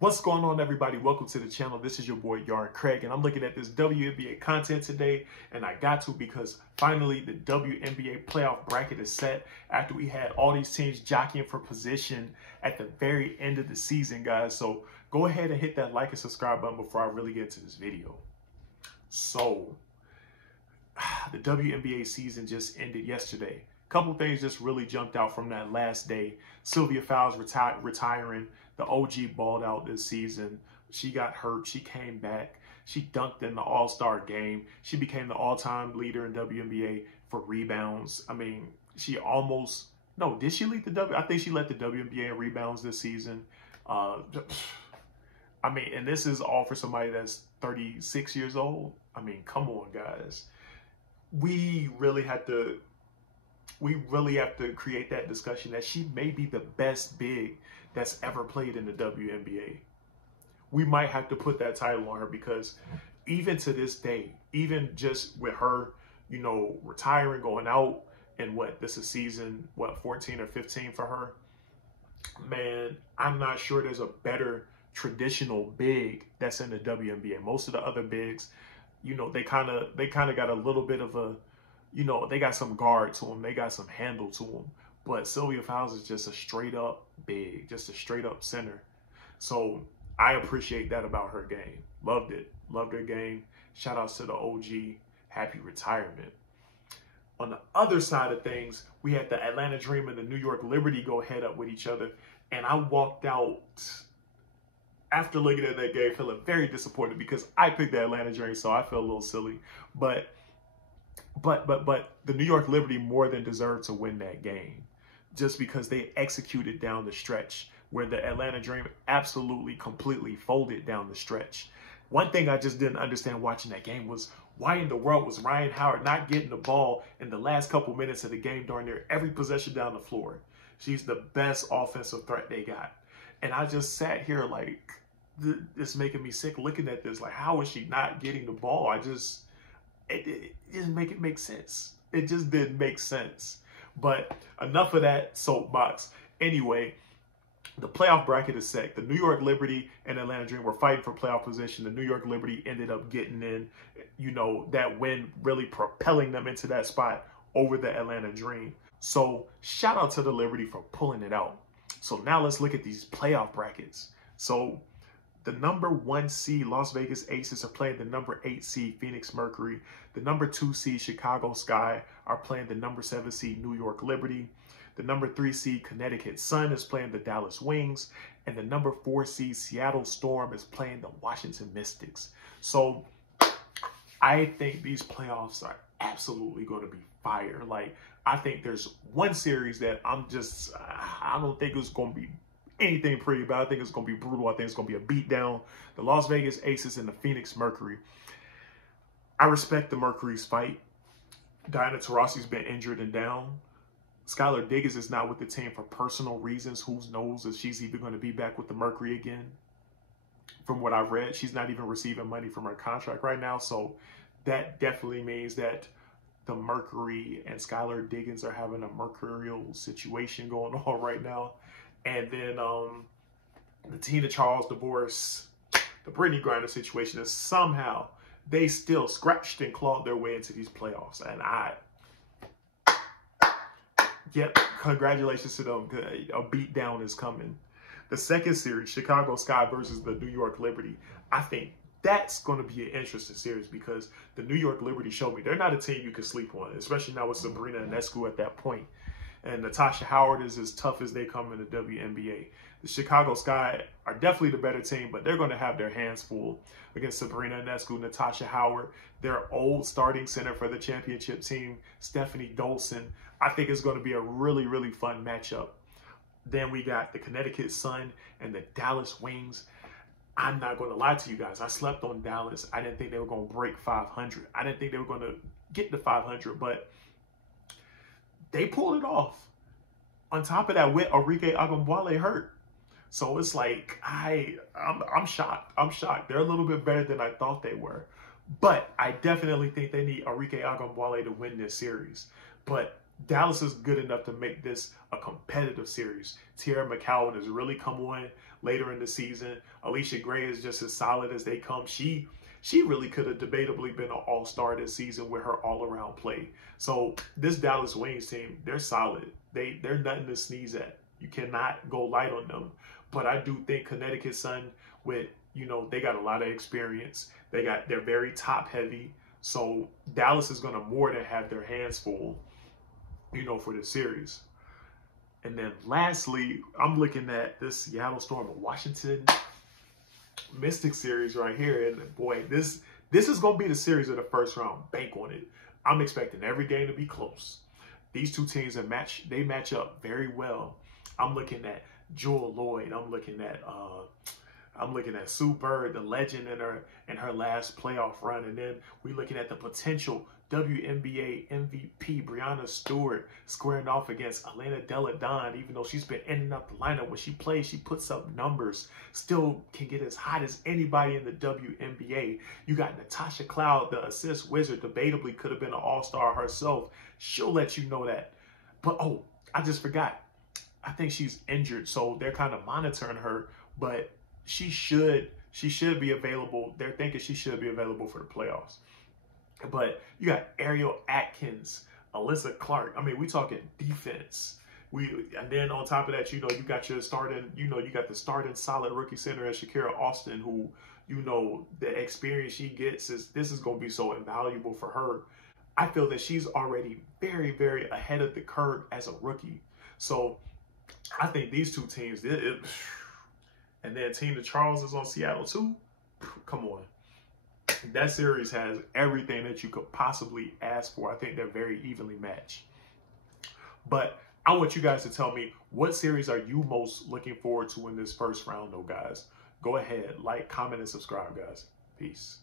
What's going on, everybody? Welcome to the channel. This is your boy Yarn Craig, and I'm looking at this WNBA content today, and I got to because finally the WNBA playoff bracket is set after we had all these teams jockeying for position at the very end of the season, guys. So go ahead and hit that like and subscribe button before I really get into this video. So the WNBA season just ended yesterday. Couple things just really jumped out from that last day. Sylvia Fowles retiring. The OG balled out this season. She got hurt. She came back. She dunked in the All-Star game. She became the all-time leader in WNBA for rebounds. I mean, she almost... No, did she lead the I think she led the WNBA in rebounds this season. I mean, and this is all for somebody that's 36 years old. I mean, come on, guys. We really have to create that discussion that she may be the best big that's ever played in the WNBA. We might have to put that title on her because even to this day, even just with her, you know, retiring, going out, and this is season, 14 or 15 for her, man, I'm not sure there's a better traditional big that's in the WNBA. Most of the other bigs, you know, they kind of got a little bit of a, you know, they got some guard to them. They got some handle to them. But Sylvia Fowles is just a straight up big, just a straight up center. So I appreciate that about her game. Loved it. Loved her game. Shout outs to the OG. Happy retirement. On the other side of things, we had the Atlanta Dream and the New York Liberty go head up with each other. And I walked out after looking at that game feeling very disappointed because I picked the Atlanta Dream, so I feel a little silly. But the New York Liberty more than deserved to win that game just because they executed down the stretch where the Atlanta Dream absolutely, completely folded down the stretch. One thing I just didn't understand watching that game was why in the world was Ryan Howard not getting the ball in the last couple minutes of the game during their every possession down the floor. She's the best offensive threat they got. And I just sat here like, it's making me sick looking at this. Like, how is she not getting the ball? It didn't make sense. It just didn't make sense. But enough of that soapbox. Anyway, the playoff bracket is set. The New York Liberty and Atlanta Dream were fighting for playoff position. The New York Liberty ended up getting in, you know, that win really propelling them into that spot over the Atlanta Dream. So shout out to the Liberty for pulling it out. So now let's look at these playoff brackets. So the number 1 seed Las Vegas Aces are playing the number 8 seed Phoenix Mercury. The number 2 seed Chicago Sky are playing the number 7 seed New York Liberty. The number 3 seed Connecticut Sun is playing the Dallas Wings. And the number 4 seed Seattle Storm is playing the Washington Mystics. So I think these playoffs are absolutely going to be fire. Like, I think there's one series that I don't think it's going to be anything pretty, but I think it's going to be brutal. I think it's going to be a beatdown. The Las Vegas Aces and the Phoenix Mercury. I respect the Mercury's fight. Diana Taurasi's been injured and down. Skylar Diggins is not with the team for personal reasons. Who knows if she's even going to be back with the Mercury again. From what I've read, she's not even receiving money from her contract right now. So that definitely means that the Mercury and Skylar Diggins are having a mercurial situation going on right now. And then the Tina Charles divorce, the Brittany Griner situation is somehow they still scratched and clawed their way into these playoffs. And yep, congratulations to them. A beatdown is coming. The second series, Chicago Sky versus the New York Liberty. I think that's going to be an interesting series because the New York Liberty showed me they're not a team you can sleep on, especially now with Sabrina Ionescu at that point. And Natasha Cloud is as tough as they come in the WNBA. The Chicago Sky are definitely the better team, but they're going to have their hands full against Sabrina Ionescu, Natasha Cloud, their old starting center for the championship team, Stephanie Dolson. I think it's going to be a really, really fun matchup. Then we got the Connecticut Sun and the Dallas Wings. I'm not going to lie to you guys. I slept on Dallas. I didn't think they were going to break 500. I didn't think they were going to get to 500, but they pulled it off. On top of that, with Arike Agumwale hurt. So it's like, I'm shocked. I'm shocked. They're a little bit better than I thought they were. But I definitely think they need Arike Agumwale to win this series. But Dallas is good enough to make this a competitive series. Tierra McCowan has really come on. later in the season. Alicia Gray is just as solid as they come. She really could have debatably been an all-star this season with her all-around play. So this Dallas Wings team, they're solid. They're nothing to sneeze at. You cannot go light on them. But I do think Connecticut Sun, with, you know, they got a lot of experience. They're very top heavy. So Dallas is going to more than have their hands full, you know, for this series. And then lastly, I'm looking at this Seattle Storm and Washington Mystics series right here. And boy, this is going to be the series of the first round. Bank on it. I'm expecting every game to be close. These two teams they match up very well. I'm looking at Jewel Lloyd. I'm looking at Sue Bird, the legend in her last playoff run. And then we're looking at the potential WNBA MVP Breanna Stewart squaring off against Elena Delle Donne. Even though she's been in and out the lineup, when she plays, she puts up numbers. Still can get as hot as anybody in the WNBA. You got Natasha Cloud, the assist wizard, debatably could have been an all-star herself. She'll let you know that. But, oh, I just forgot. I think she's injured, so they're kind of monitoring her. But she should be available. They're thinking she should be available for the playoffs. But you got Ariel Atkins, Alyssa Clark. I mean, we talking defense. And then on top of that, you know, you got the starting solid rookie center as Shakira Austin, who, you know, the experience she gets this is going to be so invaluable for her. I feel that she's already very, very ahead of the curve as a rookie. So I think these two teams, and then Team the Charles is on Seattle too. Come on. That series has everything that you could possibly ask for. I think they're very evenly matched. But I want you guys to tell me, what series are you most looking forward to in this first round, though, guys? Go ahead, like, comment, and subscribe, guys. Peace.